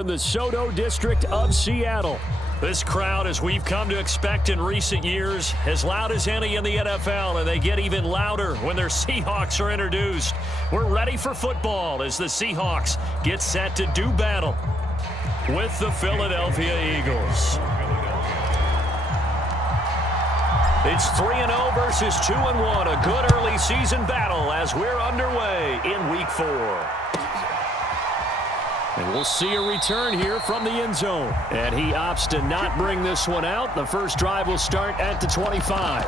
In the Soto district of Seattle. This crowd, as we've come to expect in recent years, as loud as any in the NFL, and they get even louder when their Seahawks are introduced. We're ready for football as the Seahawks get set to do battle with the Philadelphia Eagles. It's 3-0 versus 2-1, a good early season battle as we're underway in Week 4. And we'll see a return here from the end zone. And he opts to not bring this one out. The first drive will start at the 25.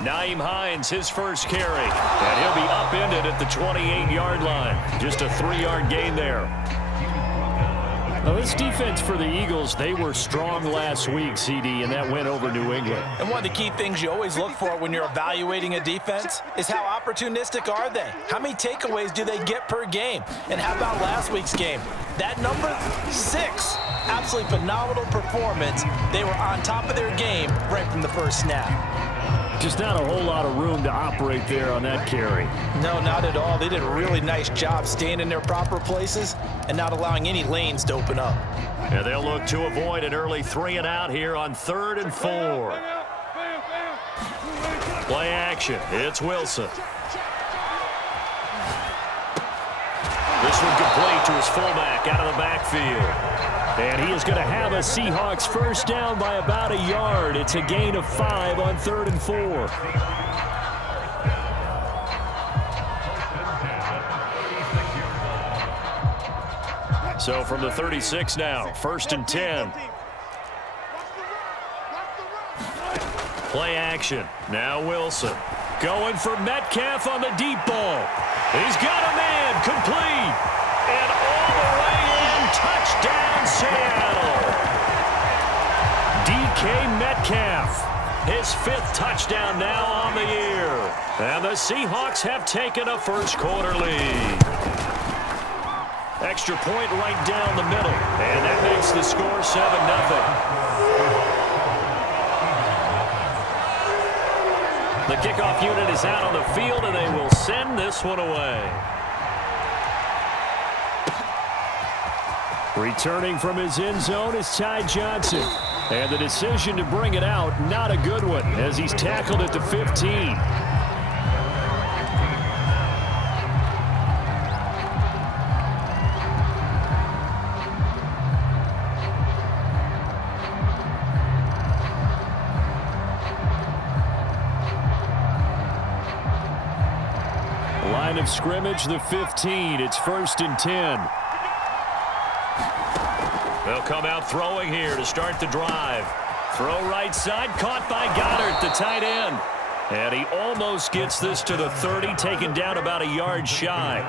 Nyheim Hines, his first carry, and he'll be upended at the 28-yard line. Just a 3-yard gain there. Now, this defense for the Eagles, they were strong last week, CD, and that went over New England. And one of the key things you always look for when you're evaluating a defense is how opportunistic are they? How many takeaways do they get per game? And how about last week's game? That number 6, absolutely phenomenal performance. They were on top of their game right from the first snap. Just not a whole lot of room to operate there on that carry. No, not at all. They did a really nice job staying in their proper places and not allowing any lanes to open up. And they'll look to avoid an early 3-and-out here on 3rd and 4. Play action. It's Wilson. This one complete to his fullback out of the backfield. And he is going to have a Seahawks first down by about a yard. It's a gain of 5 on 3rd and 4. So from the 36 now, 1st and 10. Play action. Now Wilson. Going for Metcalf on the deep ball. He's got a man. Complete. And all the way in. Touchdown, Seattle. DK Metcalf. His 5th touchdown now on the year. And the Seahawks have taken a first-quarter lead. Extra point right down the middle. And that makes the score 7-0. The kickoff unit is out on the field, and they will send this one away. Returning from his end zone is Ty Johnson. And the decision to bring it out, not a good one, as he's tackled at the 15. Line of scrimmage, the 15. It's 1st and 10. They'll come out throwing here to start the drive. Throw right side, caught by Goddard, the tight end. And he almost gets this to the 30, taken down about a yard shy.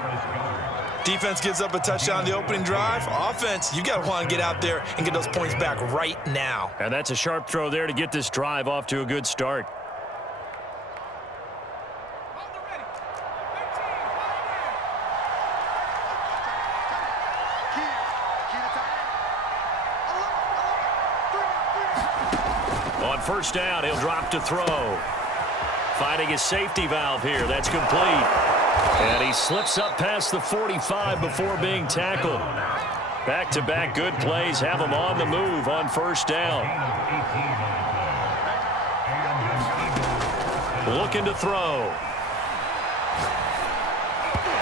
Defense gives up a touchdown the opening drive. Offense, you got to want to get out there and get those points back right now. And that's a sharp throw there to get this drive off to a good start. On 1st down, he'll drop to throw. Finding his safety valve here. That's complete. And he slips up past the 45 before being tackled. Back-to-back good plays have him on the move on 1st down. Looking to throw.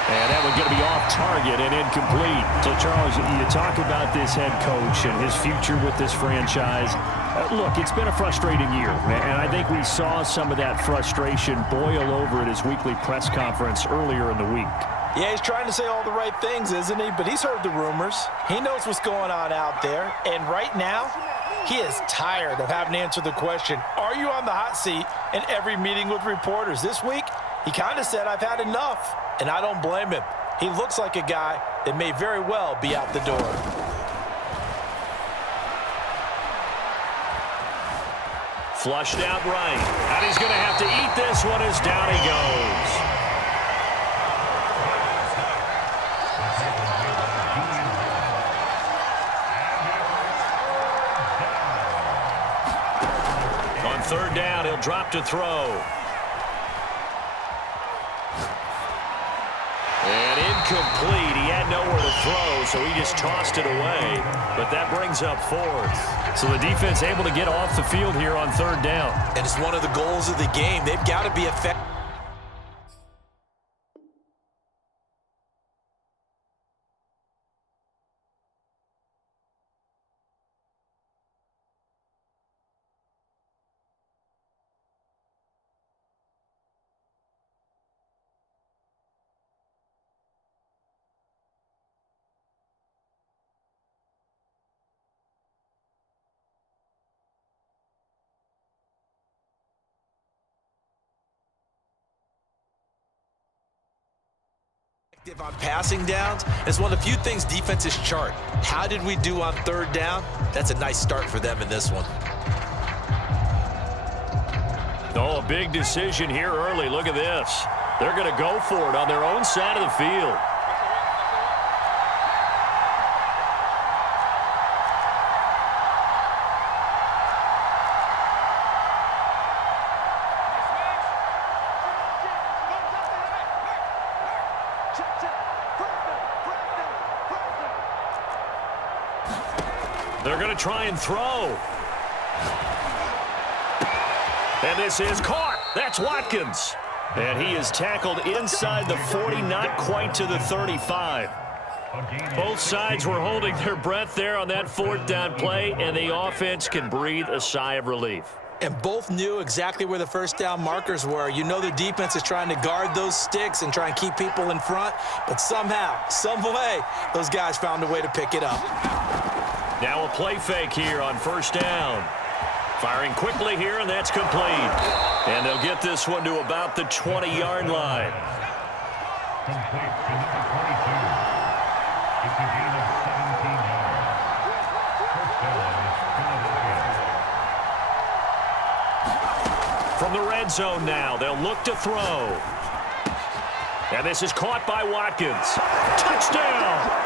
And that one going to be off target and incomplete. So, Charles, you talk about this head coach and his future with this franchise. Look, it's been a frustrating year, and I think we saw some of that frustration boil over at his weekly press conference earlier in the week. Yeah, he's trying to say all the right things, isn't he? But he's heard the rumors. He knows what's going on out there. And right now, he is tired of having to answer the question, are you on the hot seat in every meeting with reporters? This week, he kind of said, I've had enough. And I don't blame him. He looks like a guy that may very well be out the door. Flushed out right. And he's going to have to eat this one as down he goes. drop to throw. And incomplete. He had nowhere to throw, so he just tossed it away. But that brings up fourth. So the defense able to get off the field here on third down. And it's one of the goals of the game. They've got to be effective. On passing downs, it's one of the few things defenses chart. How did we do on third down? That's a nice start for them in this one. Oh, a big decision here early. Look at this. They're going to go for it on their own side of the field. They're going to try and throw. And this is caught. That's Watkins. And he is tackled inside the 40, not quite to the 35. Both sides were holding their breath there on that fourth down play, and the offense can breathe a sigh of relief. And both knew exactly where the first down markers were. You know the defense is trying to guard those sticks and try and keep people in front, but somehow, some way, those guys found a way to pick it up. Now a play fake here on first down. Firing quickly here, and that's complete. And they'll get this one to about the 20-yard line. Complete to number 42. It's a gain of 17 yards. First down, Philadelphia. From the red zone now, they'll look to throw. And this is caught by Watkins. Touchdown!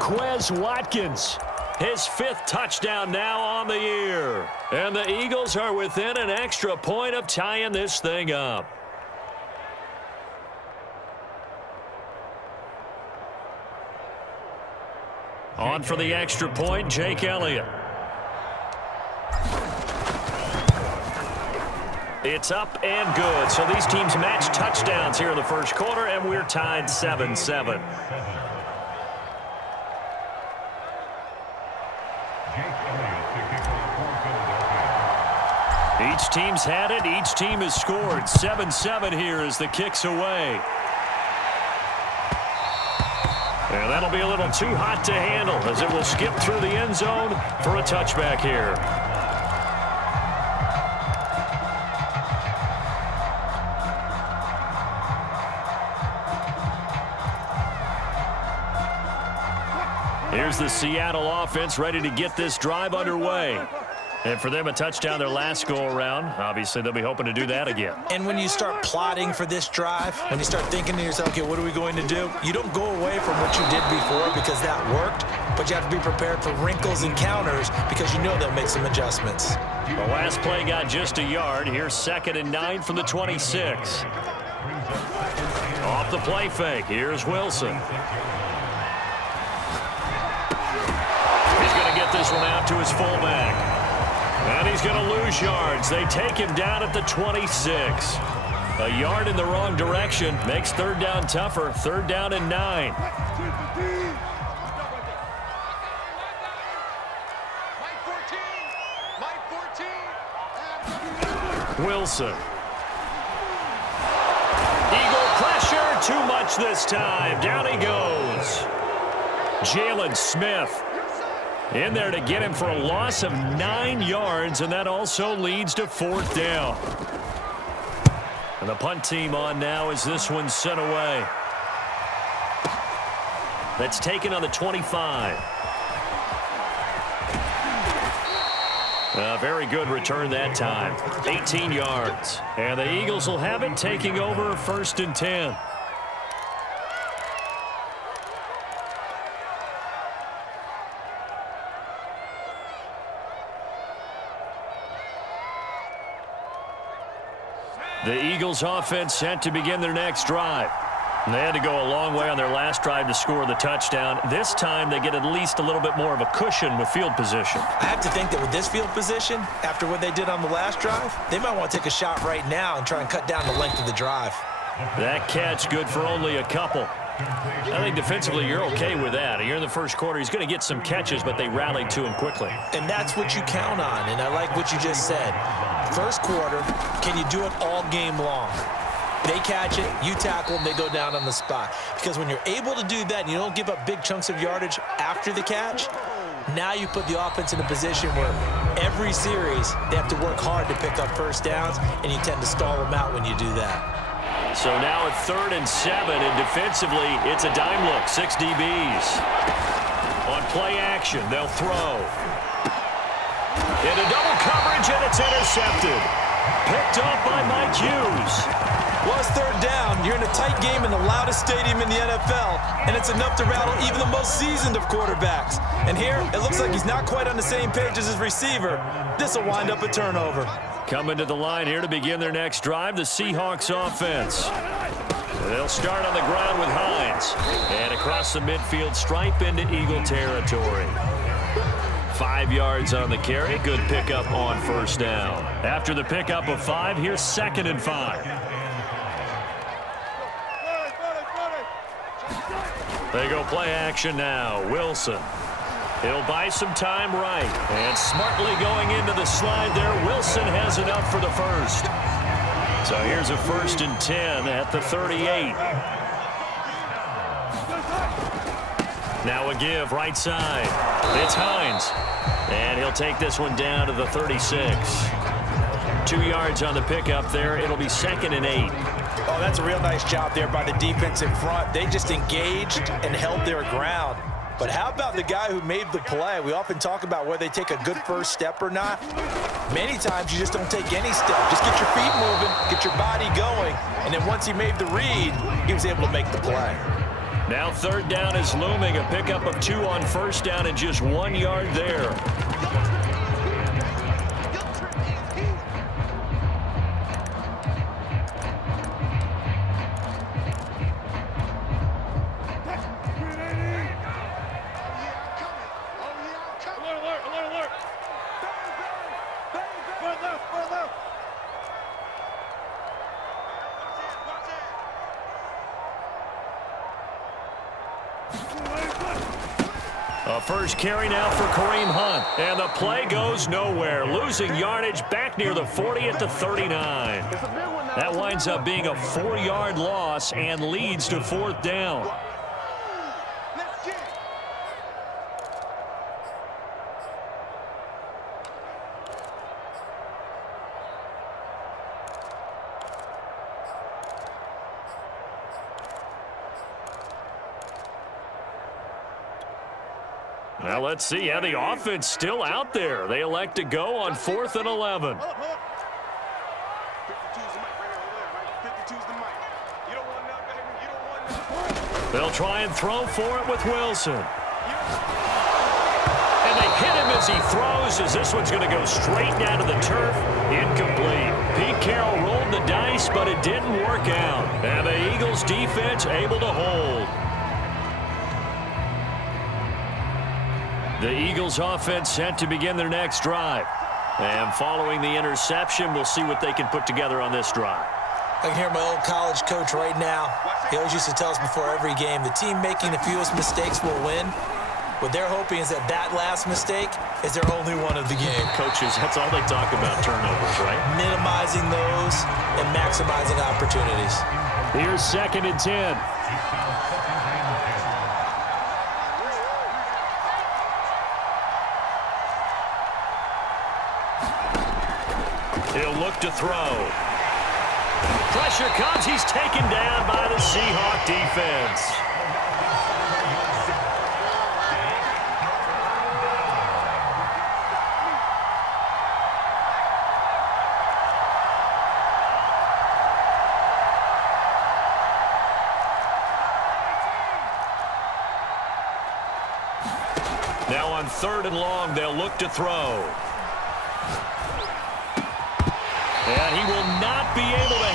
Quez Watkins, his fifth touchdown now on the year. And the Eagles are within an extra point of tying this thing up. On for the extra point, Jake Elliott. It's up and good. So these teams match touchdowns here in the first quarter, and we're tied 7-7. Each team's had it. Each team has scored. 7-7 here as the kick's away. And that'll be a little too hot to handle as it will skip through the end zone for a touchback here. Here's the Seattle offense ready to get this drive underway. And for them, a touchdown their last go-around. Obviously, they'll be hoping to do that again. And when you start plotting for this drive, when you start thinking to yourself, okay, what are we going to do? You don't go away from what you did before because that worked, but you have to be prepared for wrinkles and counters because you know they'll make some adjustments. The last play got just a yard. Here's 2nd and 9 from the 26. Off the play fake. Here's Wilson. He's going to get this one out to his fullback. And he's going to lose yards. They take him down at the 26. A yard in the wrong direction makes third down tougher. 3rd down and 9. Wilson. Eagle pressure. Too much this time. Down he goes. Jalen Smith in there to get him for a loss of 9 yards, and that also leads to 4th down. And the punt team on now as this one's sent away. That's taken on the 25. A very good return that time. 18 yards. And the Eagles will have it, taking over 1st and 10. The Eagles offense set to begin their next drive. And they had to go a long way on their last drive to score the touchdown. This time they get at least a little bit more of a cushion with field position. I have to think that with this field position, after what they did on the last drive, they might want to take a shot right now and try and cut down the length of the drive. That catch good for only a couple. I think defensively you're okay with that. You're in the first quarter. He's going to get some catches, but they rallied to him quickly. And that's what you count on, and I like what you just said. First quarter, can you do it all game long? They catch it, you tackle them, they go down on the spot. Because when you're able to do that and you don't give up big chunks of yardage after the catch, now you put the offense in a position where every series they have to work hard to pick up first downs, and you tend to stall them out when you do that. So now at 3rd and 7, and defensively it's a dime look, 6 DBs. On play action, they'll throw. Into double coverage, and it's intercepted. Picked off by Mike Hughes. Well, it's 3rd down. You're in a tight game in the loudest stadium in the NFL, and it's enough to rattle even the most seasoned of quarterbacks. And here, it looks like he's not quite on the same page as his receiver. This will wind up a turnover. Coming to the line here to begin their next drive, the Seahawks offense. They'll start on the ground with Hines. And across the midfield stripe into Eagle territory. 5 yards on the carry. Good pickup on first down. After the pickup of 5, here's 2nd and 5. They go play action now. Wilson. He'll buy some time right. And smartly going into the slide there. Wilson has enough for the first. So here's a 1st and 10 at the 38. Now a give right side. It's Hines. And he'll take this one down to the 36. 2 yards on the pickup there. It'll be 2nd and 8. Oh, that's a real nice job there by the defense in front. They just engaged and held their ground. But how about the guy who made the play? We often talk about whether they take a good first step or not. Many times you just don't take any step. Just get your feet moving, get your body going, and then once he made the read, he was able to make the play. Now 3rd down is looming. A pickup of 2 on first down and just 1 yard there. A first carry now for Kareem Hunt. And the play goes nowhere. Losing yardage back near the 40 at the 39. That winds up being a 4-yard loss and leads to 4th down. Now let's see how the offense still out there. They elect to go on 4th and 11. They'll try and throw for it with Wilson. And they hit him as he throws, as this one's going to go straight down to the turf. Incomplete. Pete Carroll rolled the dice, but it didn't work out. And the Eagles defense able to hold. The Eagles offense set to begin their next drive. And following the interception, we'll see what they can put together on this drive. I can hear my old college coach right now. He always used to tell us before every game, the team making the fewest mistakes will win. What they're hoping is that that last mistake is their only one of the game. Coaches, that's all they talk about, turnovers, right? Minimizing those and maximizing opportunities. Here's 2nd and 10. He'll look to throw. Pressure comes. He's taken down by the Seahawk defense. Now on 3rd and long, they'll look to throw. And he will not be able to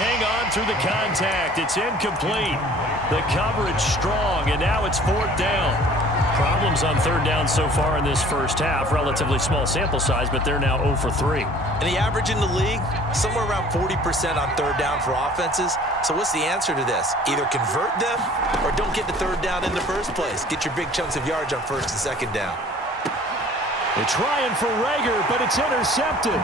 through the contact. It's incomplete. The coverage strong, and now it's 4th down. Problems on 3rd down so far in this first half. Relatively small sample size, but they're now 0 for 3. And the average in the league, somewhere around 40% on 3rd down for offenses. So what's the answer to this? Either convert them or don't get the 3rd down in the first place. Get your big chunks of yards on 1st and 2nd down. They're trying for Rager, but it's intercepted.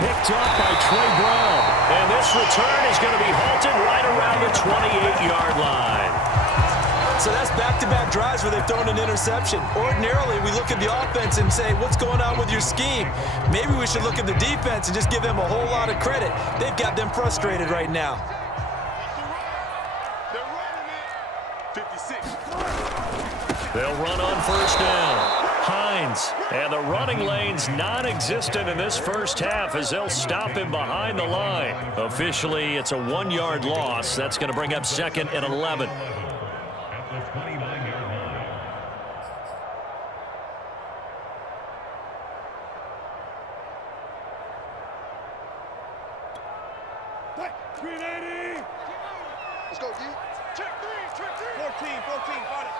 Picked up by Trey Brown. And this return is going to be halted right around the 28-yard line. So that's back-to-back drives where they've thrown an interception. Ordinarily, we look at the offense and say, what's going on with your scheme? Maybe we should look at the defense and just give them a whole lot of credit. They've got them frustrated right now. They're running it. 56. They'll run on 1st down. Hines, and the running lane's non-existent in this first half as they'll stop him behind the line. Officially, it's a 1-yard loss. That's going to bring up 2nd and 11. At the 29-yard line. Let's go, D. Check 3. 14. Got it.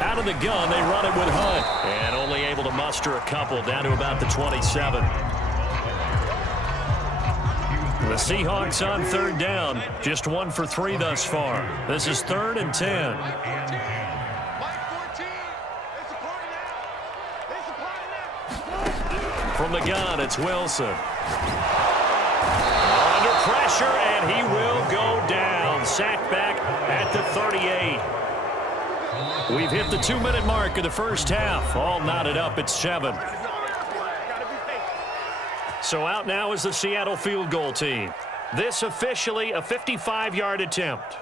Out of the gun, they run it with Hunt. And only able to muster a couple down to about the 27. The Seahawks on 3rd down. Just 1 for 3 thus far. This is 3rd and 10. Mike 14. They supply now. From the gun, it's Wilson. Under pressure, and he will go down. Sacked back at the 38. We've hit the 2-minute mark of the first half. All knotted up at 7. So out now is the Seattle field goal team. This officially a 55-yard attempt.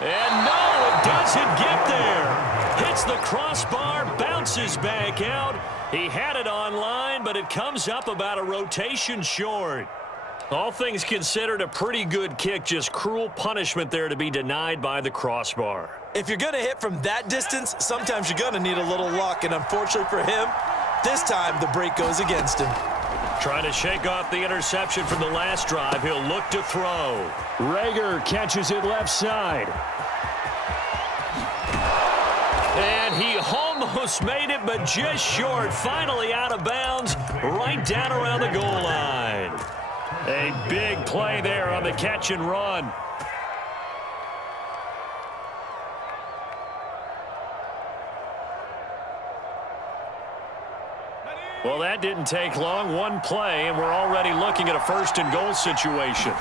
And no, it doesn't get there. Hits the crossbar, bounces back out. He had it online, but it comes up about a rotation short. All things considered, a pretty good kick, just cruel punishment there to be denied by the crossbar. If you're going to hit from that distance, sometimes you're going to need a little luck, and unfortunately for him, this time the break goes against him. Trying to shake off the interception from the last drive. He'll look to throw. Rager catches it left side. And he almost made it, but just short. Finally out of bounds, right down around the goal line. A big play there on the catch and run. Well, that didn't take long. One play, and we're already looking at a 1st and goal situation.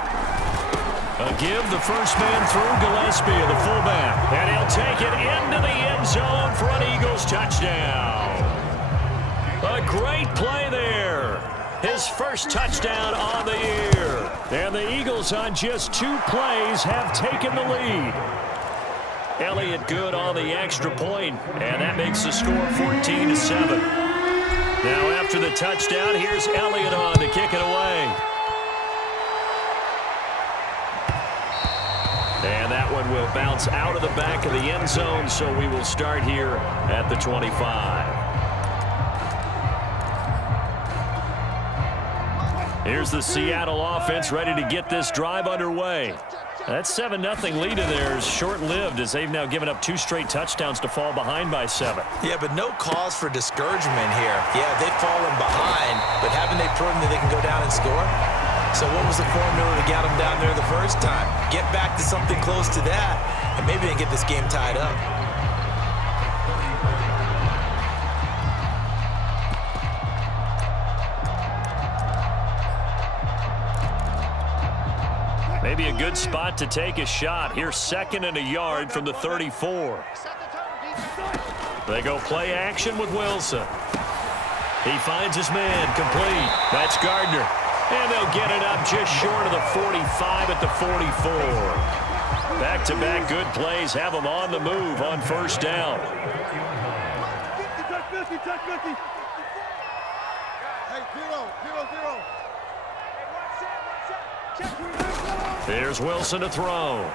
A give, the first man through, Gillespie, the fullback. And he'll take it into the end zone for an Eagles touchdown. A great play there. His first touchdown on the year. And the Eagles on just 2 plays have taken the lead. Elliott good on the extra point, and that makes the score 14-7. Now after the touchdown, here's Elliott on to kick it away. And that one will bounce out of the back of the end zone, so we will start here at the 25. Here's the Seattle offense ready to get this drive underway. That 7-0 lead in there is short-lived as they've now given up 2 straight touchdowns to fall behind by 7. Yeah, but no cause for discouragement here. Yeah, they've fallen behind, but haven't they proven that they can go down and score? So what was the formula to get them down there the first time? Get back to something close to that, and maybe they can get this game tied up. Maybe a good spot to take a shot. Here's 2nd and a yard from the 34. They go play action with Wilson. He finds his man complete. That's Gardner. And they'll get it up just short of the 45 at the 44. Back-to-back good plays have them on the move on 1st down. Here's Wilson to throw.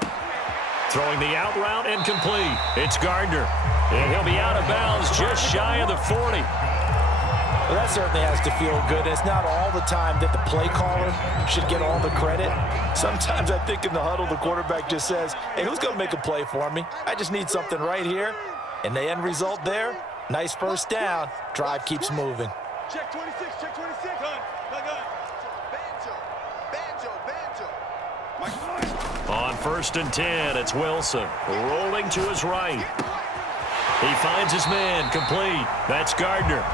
Throwing the out route and complete. It's Gardner. And he'll be out of bounds just shy of the 40. Well, that certainly has to feel good. It's not all the time that the play caller should get all the credit. Sometimes I think in the huddle, the quarterback just says, hey, who's going to make a play for me? I just need something right here. And the end result there, nice first down. Drive keeps moving. Check 26, check 26. Gun. Banjo. On 1st and 10, it's Wilson rolling to his right. He finds his man, complete. That's Gardner.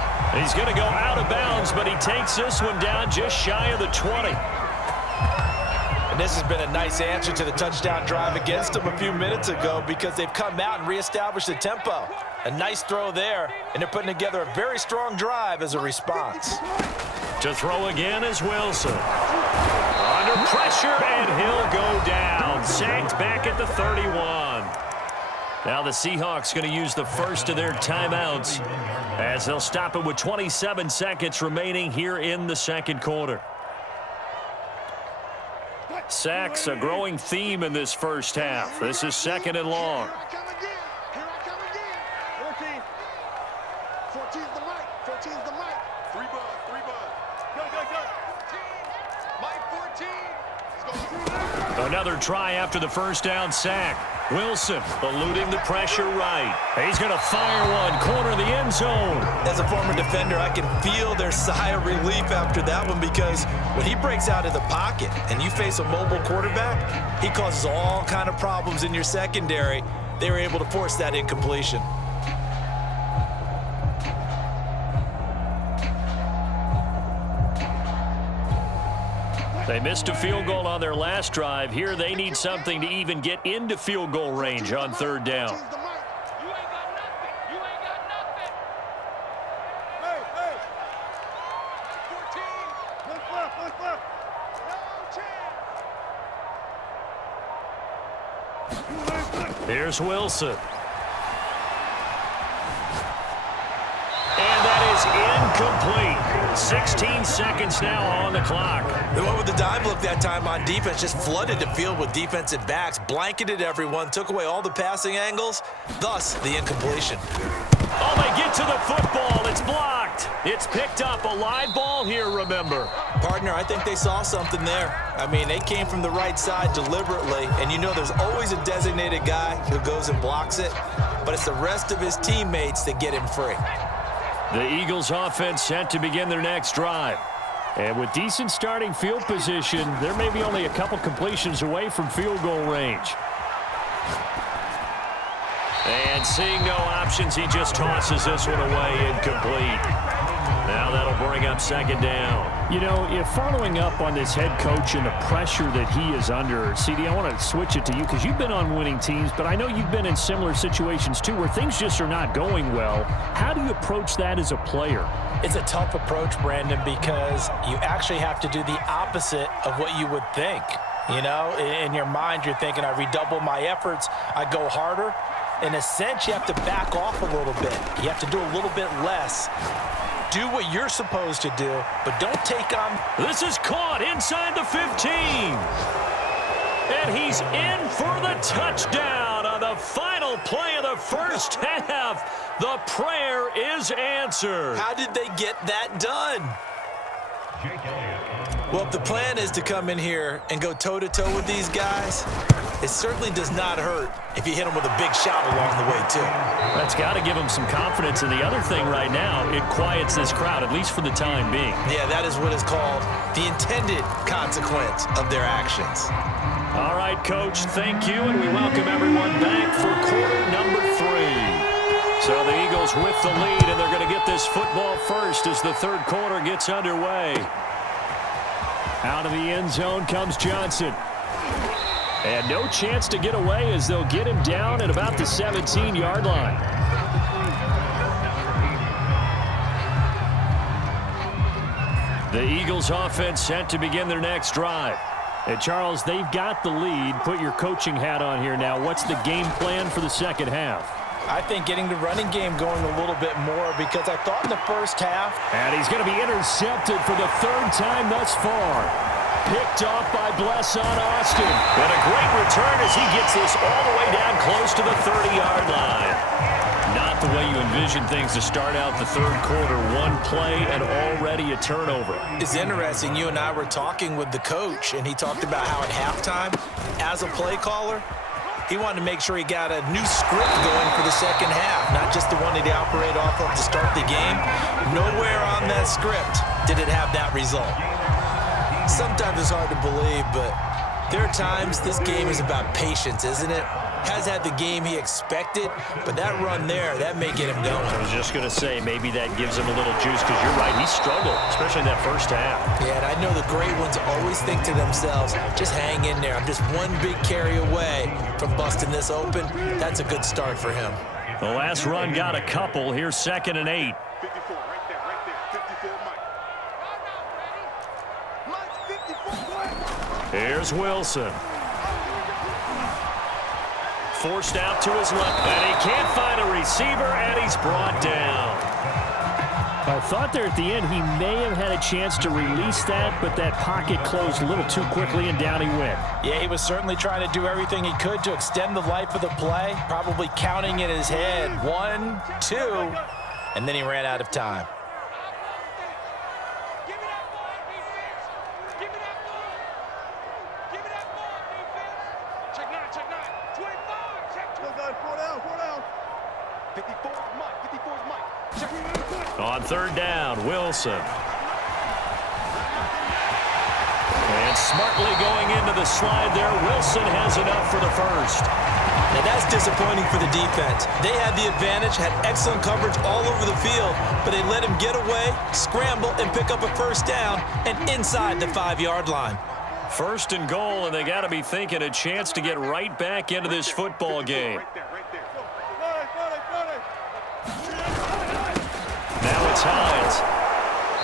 He's going to go out of bounds, but he takes this one down just shy of the 20. And this has been a nice answer to the touchdown drive against them a few minutes ago because they've come out and reestablished the tempo. A nice throw there, and they're putting together a very strong drive as a response. To throw again is Wilson. Under pressure, and he'll go down. Sacked back at the 31. Now the Seahawks going to use the first of their timeouts as they'll stop it with 27 seconds remaining here in the second quarter. Sacks, a growing theme in this first half. This is 2nd and long. Here I come again. 14. 14's the mic. 14's the mic. 3 bud. Go. Mike 14. Let's go. Another try after the first down sack. Wilson eluding the pressure right. He's going to fire one, corner of the end zone. As a former defender, I can feel their sigh of relief after that one because when he breaks out of the pocket and you face a mobile quarterback, he causes all kind of problems in your secondary. They were able to force that incompletion. They missed a field goal on their last drive. Here they need something to even get into field goal range on 3rd down. You ain't got nothing. Hey. 14. Look left. No chance. Here's Wilson. And that is incomplete. 16 seconds now on the clock. They went with the dime look that time on defense, just flooded the field with defensive backs, blanketed everyone, took away all the passing angles, thus the incompletion. Oh, they get to the football. It's blocked. It's picked up. A live ball here, remember. Partner, I think they saw something there. I mean, they came from the right side deliberately, and you know there's always a designated guy who goes and blocks it, but it's the rest of his teammates that get him free. The Eagles offense set to begin their next drive. And with decent starting field position, there may be only a couple completions away from field goal range. And seeing no options, he just tosses this one away, incomplete. Now that'll bring up 2nd down. You know, if following up on this head coach and the pressure that he is under, CD, I want to switch it to you because you've been on winning teams, but I know you've been in similar situations too where things just are not going well. How do you approach that as a player? It's a tough approach, Brandon, because you actually have to do the opposite of what you would think. You know, in your mind, you're thinking, I redouble my efforts, I go harder. In a sense, you have to back off a little bit. You have to do a little bit less. Do what you're supposed to do, but don't take on. This is caught inside the 15. And he's in for the touchdown on the final play of the first half. The prayer is answered. How did they get that done? Well, if the plan is to come in here and go toe-to-toe with these guys, it certainly does not hurt if you hit them with a big shot along the way, too. That's got to give them some confidence. And the other thing right now, it quiets this crowd, at least for the time being. Yeah, that is what is called the intended consequence of their actions. All right, Coach, thank you, and we welcome everyone back for quarter number 3. So the Eagles with the lead, and they're going to get this football first as the 3rd quarter gets underway. Out of the end zone comes Johnson. And no chance to get away as they'll get him down at about the 17-yard line. The Eagles offense set to begin their next drive. And Charles, they've got the lead. Put your coaching hat on here now. What's the game plan for the second half? I think getting the running game going a little bit more because I thought in the first half. And he's going to be intercepted for the 3rd time thus far. Picked off by Bless on Austin. And a great return as he gets this all the way down close to the 30-yard line. Not the way you envision things to start out the third quarter. One play and already a turnover. It's interesting. You and I were talking with the coach, and he talked about how at halftime, as a play caller, he wanted to make sure he got a new script going for the second half, not just the one that he operated off of to start the game. Nowhere on that script did it have that result. Sometimes it's hard to believe, but there are times this game is about patience, isn't it? Has had the game he expected, but that run there, that may get him going. I was just going to say, maybe that gives him a little juice, because you're right, he struggled, especially in that first half. Yeah, and I know the great ones always think to themselves, just hang in there. I'm just one big carry away from busting this open. That's a good start for him. The last run got a couple. Here's 2nd and 8. 54, right there, 54, Mike. Here's Wilson. Forced out to his left, and he can't find a receiver, and he's brought down. I thought there at the end he may have had a chance to release that, but that pocket closed a little too quickly, and down he went. Yeah, he was certainly trying to do everything he could to extend the life of the play, probably counting in his head 1, 2, and then he ran out of time. On 3rd down, Wilson. And smartly going into the slide there, Wilson has enough for the first. Now that's disappointing for the defense. They had the advantage, had excellent coverage all over the field, but they let him get away, scramble, and pick up a first down and inside the 5-yard line. 1st and goal, and they got to be thinking a chance to get right back into this football game. Now it's Hines.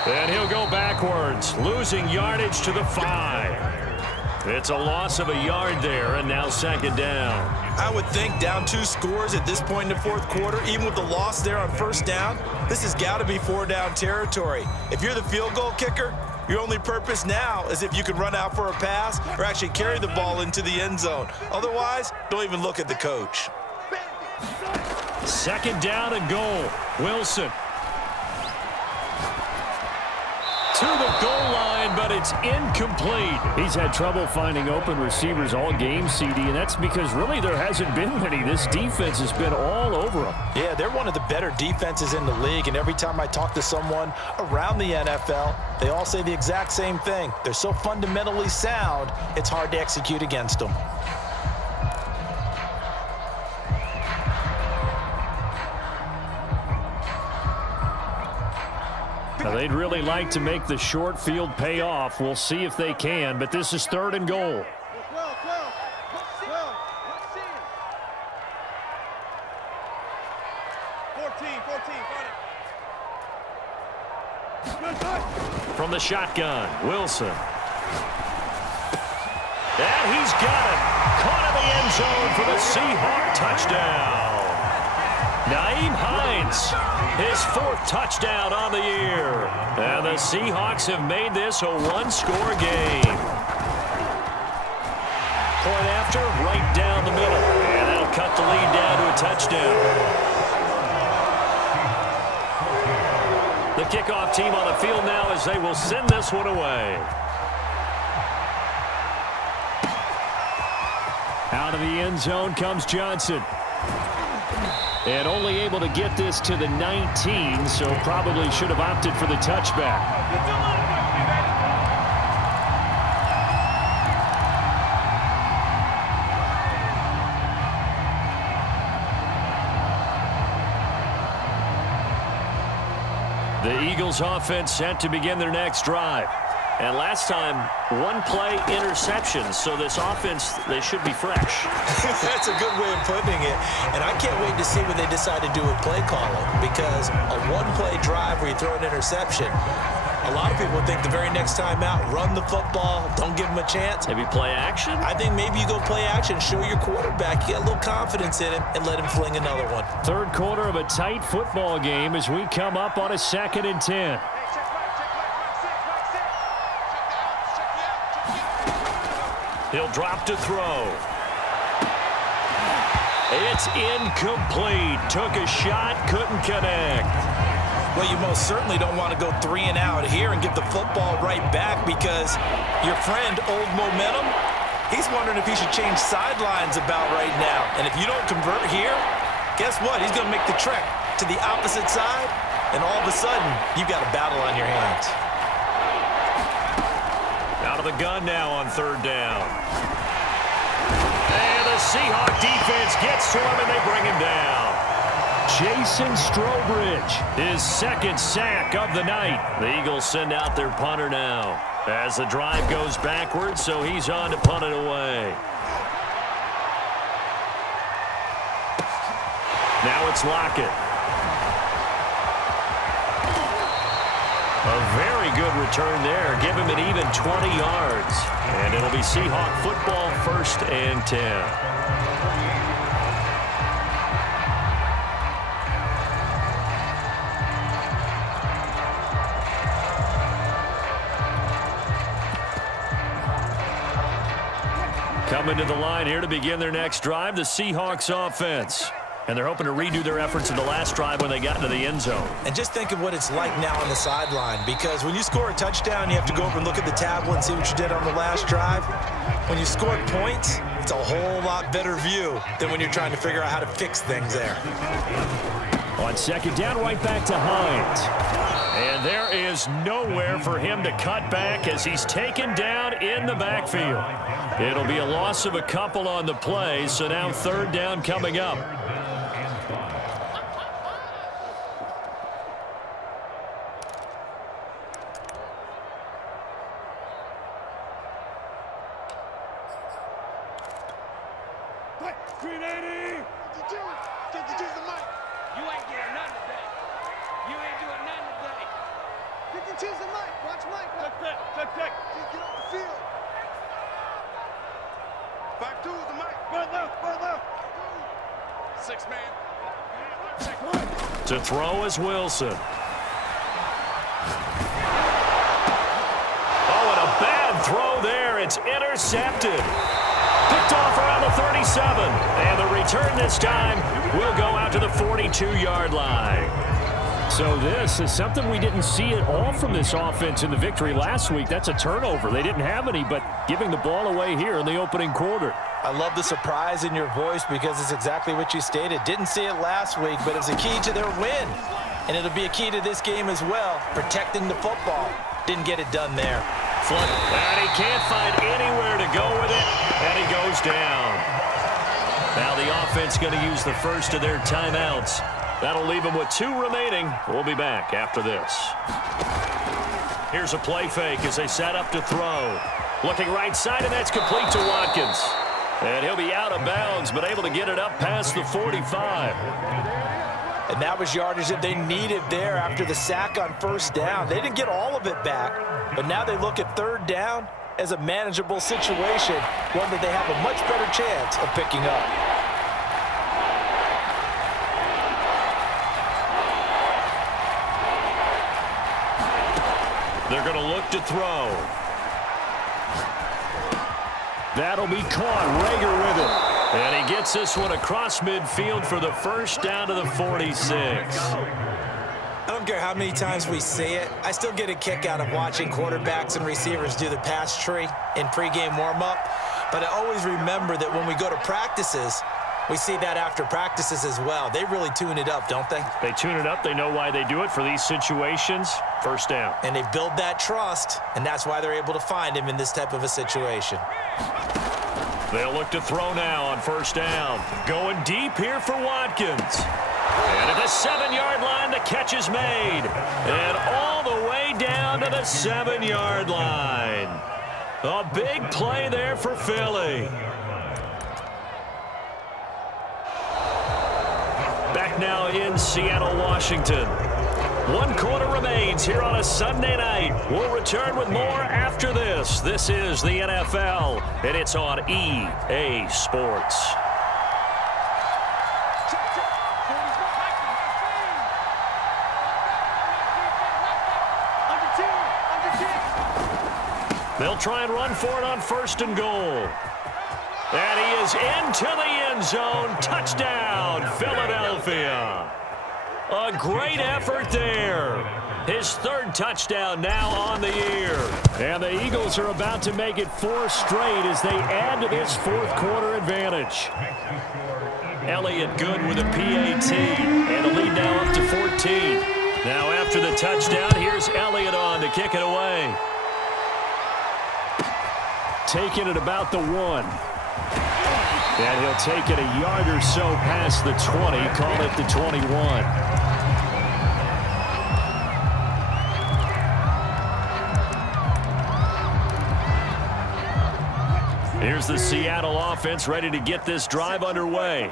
And he'll go backwards, losing yardage to the 5. It's a loss of a yard there, and now 2nd down. I would think down 2 scores at this point in the 4th quarter, even with the loss there on 1st down, this has got to be 4-down territory. If you're the field goal kicker, your only purpose now is if you can run out for a pass or actually carry the ball into the end zone. Otherwise, don't even look at the coach. 2nd down and goal. Wilson. To the goal line, but it's incomplete. He's had trouble finding open receivers all game, CD, and that's because really there hasn't been many. This defense has been all over them. Yeah, they're one of the better defenses in the league, and every time I talk to someone around the NFL, they all say the exact same thing. They're so fundamentally sound, it's hard to execute against them. Now, they'd really like to make the short field pay off. We'll see if they can, but this is 3rd and goal. 14. From the shotgun, Wilson. And he's got it. Caught in the end zone for the Seahawks touchdown. Nyheim Hines, his 4th touchdown on the year. And the Seahawks have made this a 1-score game. Point after, right down the middle. And that'll cut the lead down to a touchdown. The kickoff team on the field now as they will send this one away. Out of the end zone comes Johnson. And only able to get this to the 19, so probably should have opted for the touchback. The Eagles offense set to begin their next drive. And last time, 1-play interception, so this offense, they should be fresh. That's a good way of putting it. And I can't wait to see what they decide to do with play calling, because a 1-play drive where you throw an interception, a lot of people would think the very next time out, run the football, don't give them a chance. Maybe play action? I think maybe you go play action, show your quarterback, you get a little confidence in him, and let him fling another one. 3rd quarter of a tight football game as we come up on a 2nd and 10. He'll drop to throw. It's incomplete. Took a shot, couldn't connect. Well, you most certainly don't want to go 3 and out here and give the football right back because your friend, Old Momentum, he's wondering if he should change sidelines about right now. And if you don't convert here, guess what? He's going to make the trek to the opposite side, and all of a sudden, you've got a battle on your hands. Out of the gun now on 3rd down. And the Seahawks defense gets to him, and they bring him down. Jason Strowbridge, his 2nd sack of the night. The Eagles send out their punter now as the drive goes backwards, so he's on to punt it away. Now it's Lockett. A very good return there. Give him an even 20 yards. And it'll be Seahawk football, 1st and 10. Coming to the line here to begin their next drive, the Seahawks offense. And they're hoping to redo their efforts in the last drive when they got into the end zone. And just think of what it's like now on the sideline, because when you score a touchdown, you have to go over and look at the tablet and see what you did on the last drive. When you scored points, it's a whole lot better view than when you're trying to figure out how to fix things there. On 2nd down, right back to Hines. And there is nowhere for him to cut back as he's taken down in the backfield. It'll be a loss of a couple on the play, so now 3rd down coming up. To throw is Wilson. Oh, and a bad throw there. It's intercepted. Picked off around the 37. And the return this time will go out to the 42-yard line. So this is something we didn't see at all from this offense in the victory last week. That's a turnover. They didn't have any, but giving the ball away here in the opening quarter. I love the surprise in your voice because it's exactly what you stated. Didn't see it last week, but it's a key to their win. And it'll be a key to this game as well, protecting the football. Didn't get it done there. Flood, and he can't find anywhere to go with it, and he goes down. Now the offense going to use the first of their timeouts. That'll leave them with 2 remaining. We'll be back after this. Here's a play fake as they set up to throw. Looking right side, and that's complete to Watkins. And he'll be out of bounds, but able to get it up past the 45. And that was yardage that they needed there after the sack on 1st down. They didn't get all of it back, but now they look at 3rd down as a manageable situation, one that they have a much better chance of picking up. They're going to look to throw. That'll be caught. Rager with it. And he gets this one across midfield for the 1st down to the 46. I don't care how many times we see it. I still get a kick out of watching quarterbacks and receivers do the pass tree in pregame warm-up. But I always remember that when we go to practices, we see that after practices as well. They really tune it up, don't they? They tune it up. They know why they do it for these situations. 1st down. And they build that trust, and that's why they're able to find him in this type of a situation. They'll look to throw now on 1st down. Going deep here for Watkins. And at the 7-yard line, the catch is made. And all the way down to the 7-yard line. A big play there for Philly. Back now in Seattle, Washington. 1 quarter remains here on a Sunday night. We'll return with more after this. This is the NFL, and it's on EA Sports. They'll try and run for it on 1st and goal. And he is into the end zone. Touchdown, Philadelphia. A great effort there. His third touchdown now on the year. And the Eagles are about to make it 4 straight as they add to this fourth quarter advantage. Elliott good with a PAT. And the lead now up to 14. Now after the touchdown, here's Elliott on to kick it away. Taking it about the 1. And he'll take it a yard or so past the 20. Call it the 21. Here's the Seattle offense ready to get this drive underway.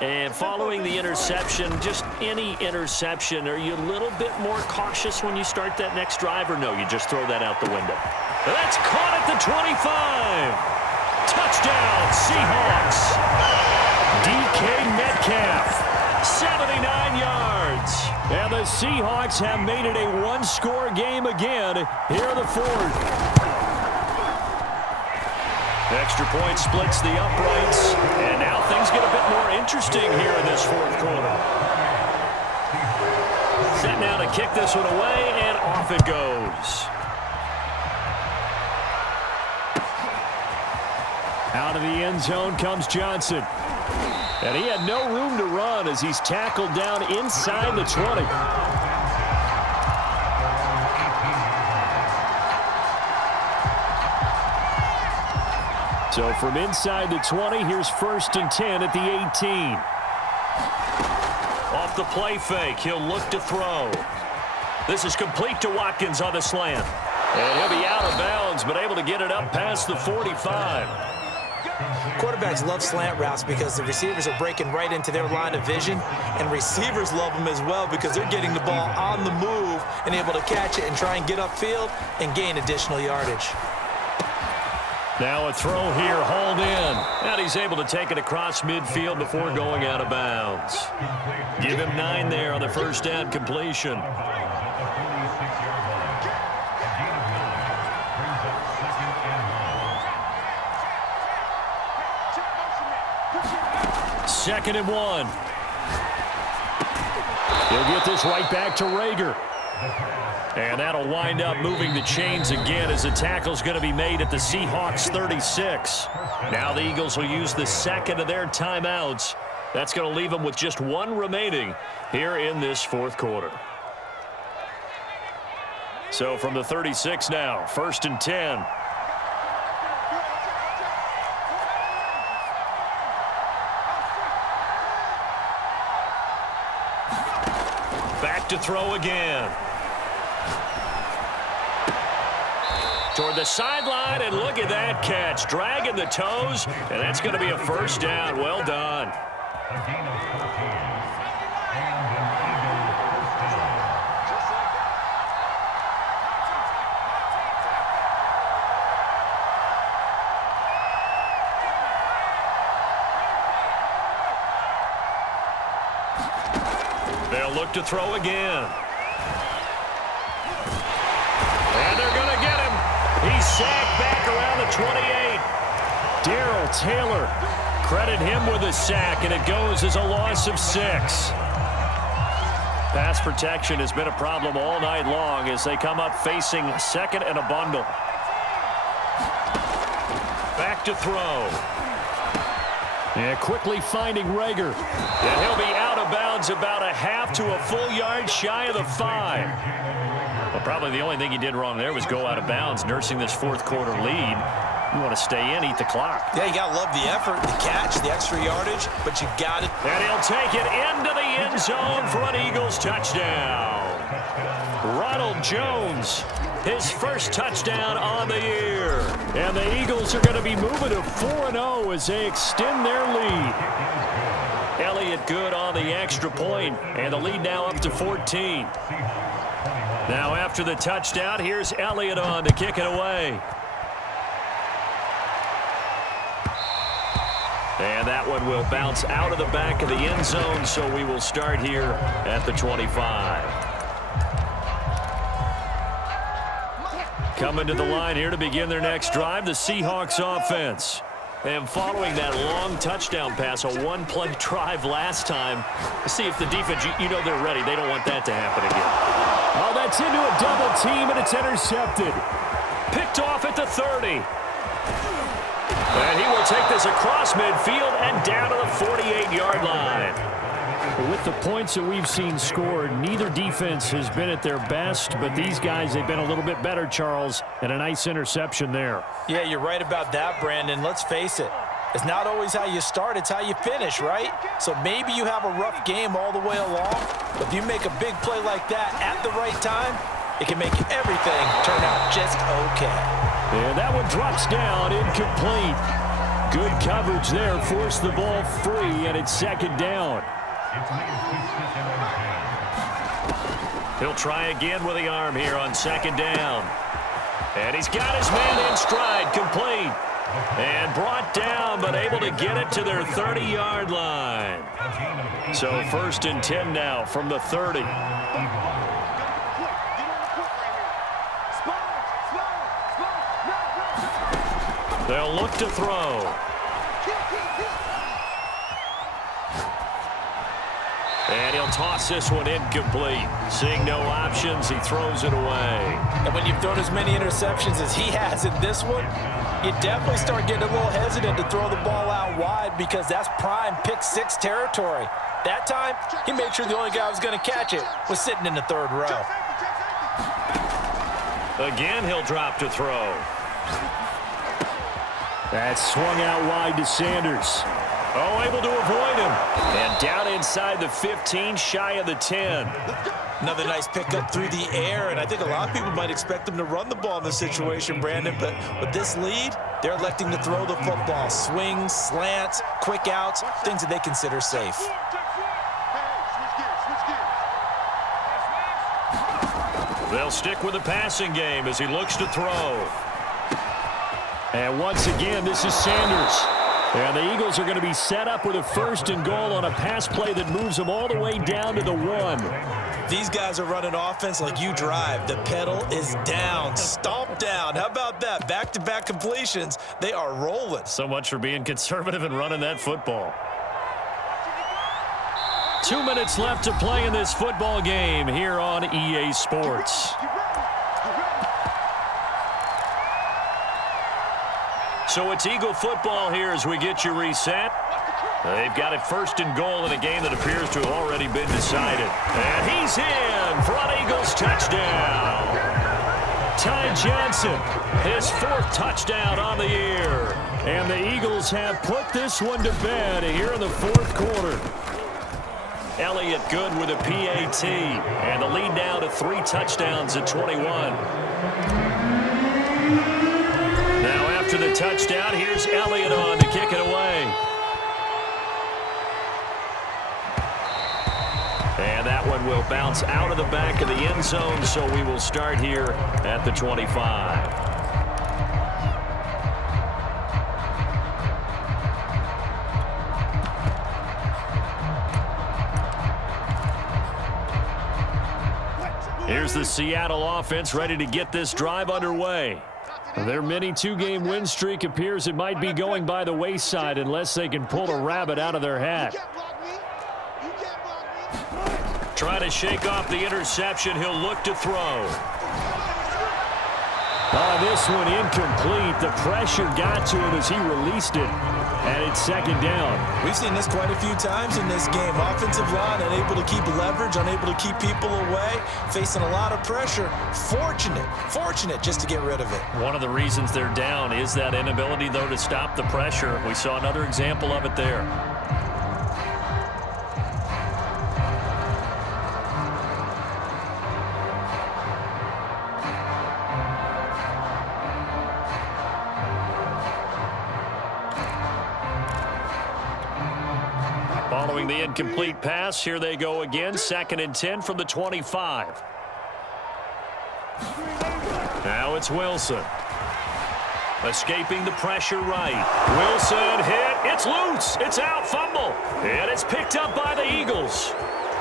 And following the interception, just any interception, are you a little bit more cautious when you start that next drive, or no, you just throw that out the window? That's caught at the 25. Touchdown, Seahawks. DK Metcalf. 79 yards. And the Seahawks have made it a one-score game again here in the fourth. Extra point splits the uprights, and now things get a bit more interesting here in this fourth quarter. Set now to kick this one away, and off it goes. Out of the end zone comes Johnson. And he had no room to run as he's tackled down inside the 20. So from inside the 20, here's 1st and 10 at the 18. Off the play fake, he'll look to throw. This is complete to Watkins on the slant. And he'll be out of bounds, but able to get it up past the 45. Quarterbacks love slant routes because the receivers are breaking right into their line of vision, and receivers love them as well because they're getting the ball on the move and able to catch it and try and get upfield and gain additional yardage. Now a throw here, hauled in. And he's able to take it across midfield before going out of bounds. Give him 9 there on the first down completion. Second and 1. He'll get this right back to Rager. And that'll wind up moving the chains again as the tackle's going to be made at the Seahawks 36. Now the Eagles will use the second of their timeouts. That's going to leave them with just 1 remaining here in this fourth quarter. So from the 36 now, 1st and 10. Back to throw again. Toward the sideline, and look at that catch. Dragging the toes, and that's going to be a first down. Well done. They'll look to throw again. And they're going to get him. He's sacked back around the 28. Darrell Taylor, credit him with a sack, and it goes as a loss of 6. Pass protection has been a problem all night long as they come up facing second and a bundle. Back to throw. And quickly finding Rager. And he'll be out of bounds about a half to a full yard shy of the 5. Well, probably the only thing he did wrong there was go out of bounds, nursing this fourth quarter lead. You want to stay in, eat the clock. Yeah, you got to love the effort, the catch, the extra yardage, but you got it. And he'll take it into the end zone for an Eagles touchdown. Ronald Jones, his first touchdown on the year. And the Eagles are going to be moving to 4-0 as they extend their lead. Elliott good on the extra point, and the lead now up to 14. Now after the touchdown, here's Elliott on to kick it away. And that one will bounce out of the back of the end zone, so we will start here at the 25. Coming to the line here to begin their next drive, the Seahawks offense. And following that long touchdown pass, a one-play drive last time, see if the defense, you know they're ready. They don't want that to happen again. Oh, that's into a double team, and it's intercepted. Picked off at the 30. And he will take this across midfield and down to the 48-yard line. With the points that we've seen scored, neither defense has been at their best, but these guys, they've been a little bit better, Charles, and a nice interception there. Yeah, you're right about that, Brandon. Let's face it. It's not always how you start, it's how you finish, right? So maybe you have a rough game all the way along, but if you make a big play like that at the right time, it can make everything turn out just okay. And that one drops down, incomplete. Good coverage there, forced the ball free, and it's second down. He'll try again with the arm here on second down. And he's got his man in stride, complete. And brought down, but able to get it to their 30-yard line. So 1st and 10 now from the 30. They'll look to throw. And he'll toss this one incomplete. Seeing no options, he throws it away. And when you've thrown as many interceptions as he has in this one, you definitely start getting a little hesitant to throw the ball out wide because that's prime pick six territory. That time, he made sure the only guy who was going to catch it was sitting in the third row. Again, he'll drop to throw. That's swung out wide to Sanders. Oh, able to avoid him. And down inside the 15, shy of the 10. Another nice pickup through the air, and I think a lot of people might expect them to run the ball in this situation, Brandon, but with this lead, they're electing to throw the football. Swings, slants, quick outs, things that they consider safe. They'll stick with the passing game as he looks to throw. And once again, this is Sanders. And the Eagles are going to be set up with a 1st and goal on a pass play that moves them all the way down to the 1. These guys are running offense like you drive. The pedal is down, stomp down. How about that? Back-to-back completions. They are rolling. So much for being conservative and running that football. 2 minutes left to play in this football game here on EA Sports. So it's Eagle football here as we get you reset. They've got it 1st and goal in a game that appears to have already been decided. And he's in for an Eagles touchdown. Ty Johnson, his 4th touchdown on the year. And the Eagles have put this one to bed here in the 4th quarter. Elliott good with a PAT. And the lead now to 3 touchdowns at 21. After the touchdown, here's Elliott on to kick it away. And that one will bounce out of the back of the end zone, so we will start here at the 25. Here's the Seattle offense ready to get this drive underway. Their mini 2-game win streak appears it might be going by the wayside unless they can pull a rabbit out of their hat. Trying to shake off the interception. He'll look to throw. This one incomplete. The pressure got to him as he released it. And it's second down. We've seen this quite a few times in this game. Offensive line unable to keep leverage, unable to keep people away, facing a lot of pressure. Fortunate just to get rid of it. One of the reasons they're down is that inability, though, to stop the pressure. We saw another example of it there. Following the incomplete pass, here they go again. 2nd and 10 from the 25. Now it's Wilson. Escaping the pressure right. Wilson hit. It's loose. It's out. Fumble. And it's picked up by the Eagles.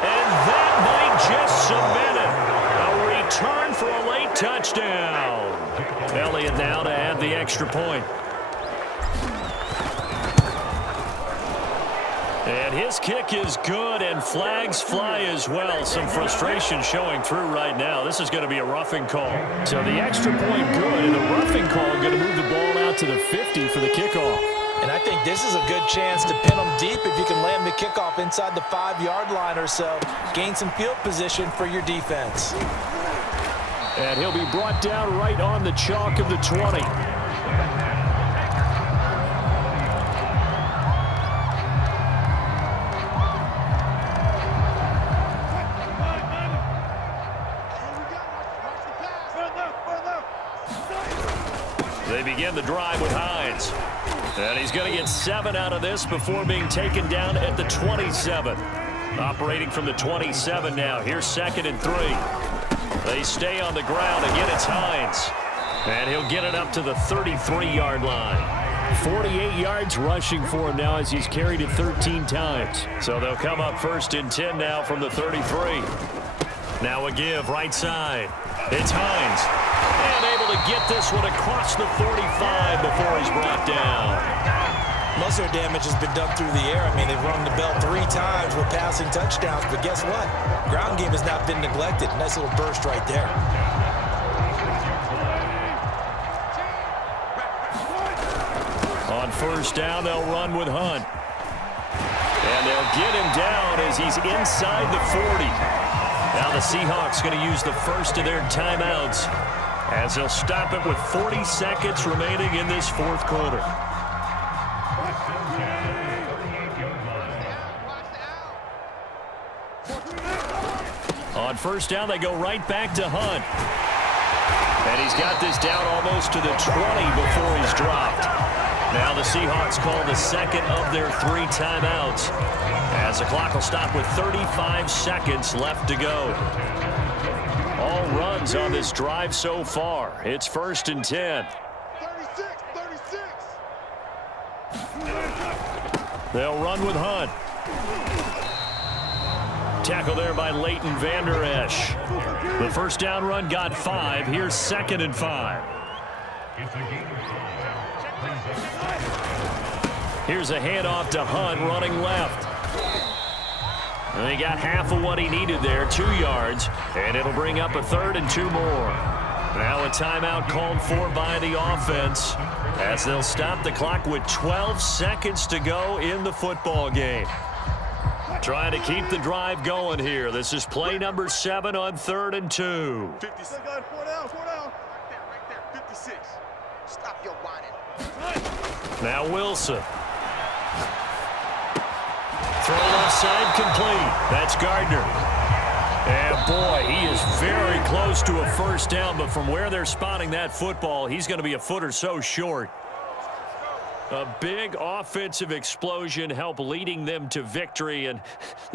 And that might just cement it. A return for a late touchdown. Elliott now to add the extra point. And his kick is good, and flags fly as well. Some frustration showing through right now. This is going to be a roughing call. So the extra point good, and the roughing call going to move the ball out to the 50 for the kickoff. And I think this is a good chance to pin them deep if you can land the kickoff inside the 5-yard line or so. Gain some field position for your defense. And he'll be brought down right on the chalk of the 20. They begin the drive with Hines. And he's going to get 7 out of this before being taken down at the 27. Operating from the 27 now. Here's 2nd and 3. They stay on the ground. Again, it's Hines. And he'll get it up to the 33-yard line. 48 yards rushing for him now as he's carried it 13 times. So they'll come up 1st and 10 now from the 33. Now a give right side. It's Hines. And able to get this one across the 45 before he's brought down. Most of their damage has been done through the air. I mean, they've rung the bell 3 times with passing touchdowns. But guess what? Ground game has not been neglected. Nice little burst right there. On 1st down, they'll run with Hunt. And they'll get him down as he's inside the 40. Now the Seahawks going to use the first of their timeouts as they'll stop it with 40 seconds remaining in this 4th quarter. On 1st down, they go right back to Hunt. And he's got this down almost to the 20 before he's dropped. Now the Seahawks call the 2nd of their 3 timeouts as the clock will stop with 35 seconds left to go. All runs on this drive so far. It's 1st and 10. 36. They'll run with Hunt. Tackle there by Leighton Vander Esch. The 1st down run got 5. Here's 2nd and 5. Here's a handoff to Hunt running left. And he got half of what he needed there, 2 yards, and it'll bring up a 3rd and 2 more. Now a timeout called for by the offense as they'll stop the clock with 12 seconds to go in the football game. Trying to keep the drive going here. This is play number 7 on 3rd and 2. 56. 4 down. Right there. 56. Stop your whining. Now Wilson. Throw left side complete. That's Gardner. And boy, he is very close to a 1st down, but from where they're spotting that football, he's going to be a foot or so short. A big offensive explosion helped leading them to victory, and the